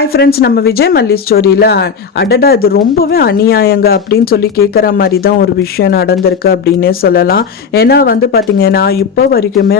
Hi friends, நம்ம விஜய் மல்லி ஸ்டோரியில் அடடா இது ரொம்பவே அநியாயங்க அப்படின்னு சொல்லி கேட்குற மாதிரி தான் ஒரு விஷயம் நடந்திருக்கு அப்படின்னே சொல்லலாம். ஏன்னா பார்த்தீங்கன்னா இப்போ வரைக்குமே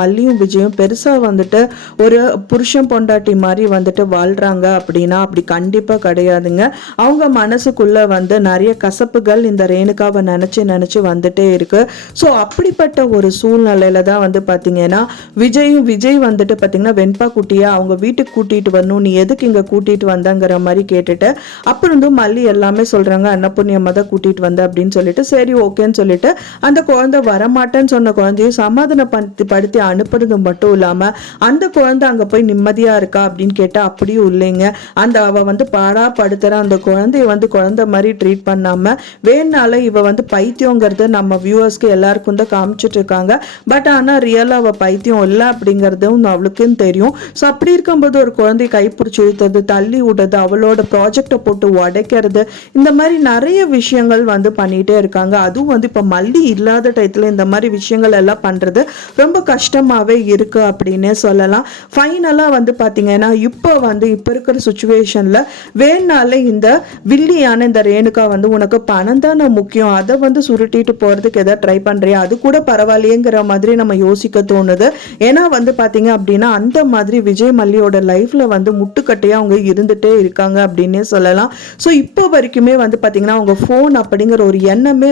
மல்லியும் விஜயும் பெருசாக ஒரு புருஷன் பொண்டாட்டி மாதிரி வாழ்கிறாங்க அப்படின்னா அப்படி கண்டிப்பாக கிடையாதுங்க. அவங்க மனசுக்குள்ளே நிறைய கசப்புகள் இந்த ரேணுகாவை நினச்சி வந்துட்டே இருக்கு. ஸோ அப்படிப்பட்ட ஒரு சூழ்நிலையில தான் பார்த்தீங்கன்னா விஜய் பார்த்தீங்கன்னா வெண்பா குட்டியை அவங்க வீட்டுக்கு கூட்டிகிட்டு வரணும், நீ எதுக்கு இங்க கூட்டிட்டு வந்தங்கிற மாதிரி கேட்டுட்டு அப்புறம் மல்லி எல்லாமே சொல்றாங்க, அன்னபூர்ணியம்மா தான் கூட்டிட்டு வந்த அப்படின்னு சொல்லிட்டு சரி ஓகேன்னு சொல்லிட்டு அந்த குழந்தை வரமாட்டேன்னு சொன்ன குழந்தையும் சமாதானப்படுத்தி அனுப்புறது மட்டும் இல்லாம அந்த குழந்தை அங்க போய் நிம்மதியா இருக்கா அப்படின்னு கேட்டா அப்படியும் இல்லைங்க. அந்த அவ பாடா படுத்துற அந்த குழந்தைய குழந்தை மாதிரி ட்ரீட் பண்ணாம வேணால இவ பைத்தியங்கிறது நம்ம வியூவர்ஸ்க்கு எல்லாருக்கும் தான் காமிச்சிட்டு இருக்காங்க. பட் ஆனா ரியலா அவ பைத்தியம் இல்லை அப்படிங்கறதும் அவளுக்குன்னு தெரியும். ஸோ அப்படி இருக்கும்போது ஒரு குழந்தைய கைப்பிடிச்சு இழுத்தது, தள்ளி விடுறது, அவளோட ப்ராஜெக்டை போட்டு உடைக்கிறது, இந்த மாதிரி நிறைய விஷயங்கள் பண்ணிட்டே இருக்காங்க. அதுவும் இப்ப மல்லி இல்லாத டயத்துல இந்த மாதிரி விஷயங்கள் எல்லாம் பண்றது ரொம்ப கஷ்டமாவே இருக்கு அப்படின்னே சொல்லலாம். ஃபைனலா பாத்தீங்கன்னா இப்போ இப்ப இருக்கிற சுச்சுவேஷன்ல வேணால இந்த வில்லியான இந்த ரேணுகா உனக்கு பணம் தானே முக்கியம், அதை சுருட்டிட்டு போறதுக்கு எதாவது ட்ரை பண்றியா, அது கூட பரவாயில்லையேங்கிற மாதிரி நம்ம யோசிக்க தோணுது. ஏன்னா பாத்தீங்க அப்படின்னா அந்த மாதிரி விஜய் மல்லியோட லைஃப்ல முட்டுக்கட்டையா அவங்க இருந்துட்டே இருக்காங்க அப்படின்னே சொல்லலாம். ஸோ இப்போ வரைக்குமே பார்த்தீங்கன்னா அவங்க ஃபோன் அப்படிங்கிற ஒரு எண்ணமே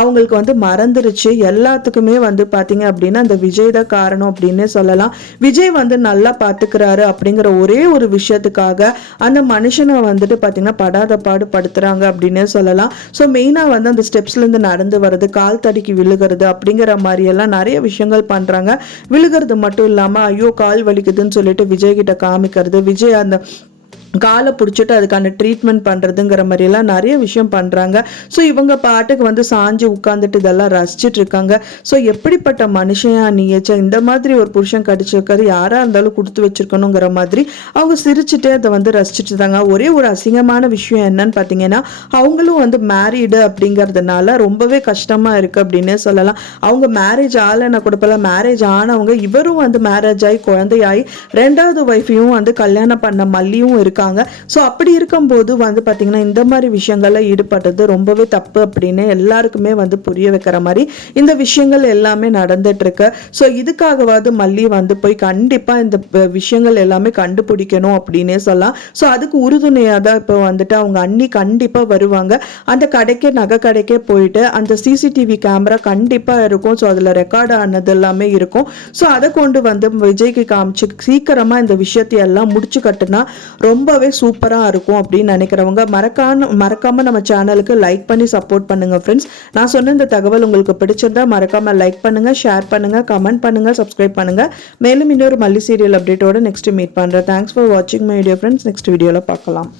அவங்களுக்கு மறந்துருச்சு. எல்லாத்துக்குமே பார்த்தீங்க அப்படின்னா அந்த விஜய் தான் காரணம் அப்படின்னே சொல்லலாம். விஜய் நல்லா பார்த்துக்கிறாரு அப்படிங்கிற ஒரே ஒரு விஷயத்துக்காக அந்த மனுஷனை பார்த்தீங்கன்னா படாத பாடு படுத்துறாங்க அப்படின்னே சொல்லலாம். ஸோ மெயினாக அந்த ஸ்டெப்ஸ்லேருந்து நடந்து வர்றது, கால் தடிக்கி விழுகிறது அப்படிங்கிற மாதிரி எல்லாம் நிறைய விஷயங்கள் பண்ணுறாங்க. விழுகிறது மட்டும் இல்லாமல் ஐயோ கால் வலிக்குதுன்னு சொல்லிட்டு விஜய் கிட்ட காமிக்கிறது, விஜய் அந்த காலை பிடிச்சிட்டு அதுக்கான ட்ரீட்மெண்ட் பண்ணுறதுங்கிற மாதிரியெல்லாம் நிறைய விஷயம் பண்ணுறாங்க. ஸோ இவங்க பாட்டுக்கு சாஞ்சு உட்காந்துட்டு இதெல்லாம் ரசிச்சுட்டு இருக்காங்க. ஸோ எப்படிப்பட்ட மனுஷனா நீச்சா இந்த மாதிரி ஒரு புருஷன் கடிச்சிருக்காரு, யாராக இருந்தாலும் கொடுத்து வச்சிருக்கணுங்கிற மாதிரி அவங்க சிரிச்சுட்டு அதை ரசிச்சுட்டு இருந்தாங்க. ஒரே ஒரு அசிங்கமான விஷயம் என்னன்னு பார்த்தீங்கன்னா அவங்களும் மேரீடு அப்படிங்கிறதுனால ரொம்பவே கஷ்டமாக இருக்குது அப்படின்னே சொல்லலாம். அவங்க மேரேஜ் ஆகலைன்னா கொடுப்பல, மேரேஜ் ஆனவங்க இவரும் மேரேஜ் ஆகி குழந்தையாகி ரெண்டாவது ஒய்ஃபையும் கல்யாணம் பண்ண மல்லியும் இருக்கு. ஸோ அப்படி இருக்கும்போது பார்த்தீங்கன்னா இந்த மாதிரி விஷயங்கள்ல ஈடுபடுறது ரொம்பவே தப்பு அப்படின்னு எல்லாருக்குமே புரிய வைக்கிற மாதிரி இந்த விஷயங்கள் எல்லாமே நடந்துட்டு இருக்கு. ஸோ இதுக்காகவாது மல்லி போய் கண்டிப்பா இந்த விஷயங்கள் எல்லாமே கண்டுபிடிக்கணும் அப்படின்னே சொல்லலாம். ஸோ அதுக்கு உறுதுணையாக தான் இப்போ அவங்க அண்ணி கண்டிப்பா வருவாங்க. அந்த கடைக்கே நகை கடைக்கே போயிட்டு அந்த சிசிடிவி கேமரா கண்டிப்பா இருக்கும். ஸோ அதுல ரெக்கார்ட் ஆனது எல்லாமே இருக்கும். ஸோ அதை கொண்டு விஜய்க்கு காமிச்சு சீக்கிரமா இந்த விஷயத்தை எல்லாம் முடிச்சு கட்டுனா ரொம்பவே சூப்பராக இருக்கும் அப்படின்னு நினைக்கிறவங்க மறக்காம நம்ம சேனலுக்கு லைக் பண்ணி சப்போர்ட் பண்ணுங்க ஃப்ரெண்ட்ஸ். நான் சொன்ன இந்த தகவல் உங்களுக்கு பிடிச்சிருந்தா மறக்காம லைக் பண்ணுங்க, ஷேர் பண்ணுங்க, கமெண்ட் பண்ணுங்க, சப்ஸ்கிரைப் பண்ணுங்க. மேலும் இன்னொரு மல்லி சீரியல் அப்டேட்டோட நெக்ஸ்ட் மீட் பண்றேன். தேங்க்ஸ் ஃபார் வாட்சிங் மை வீடியோ ஃப்ரெண்ட்ஸ். நெக்ஸ்ட் வீடியோல பார்க்கலாம்.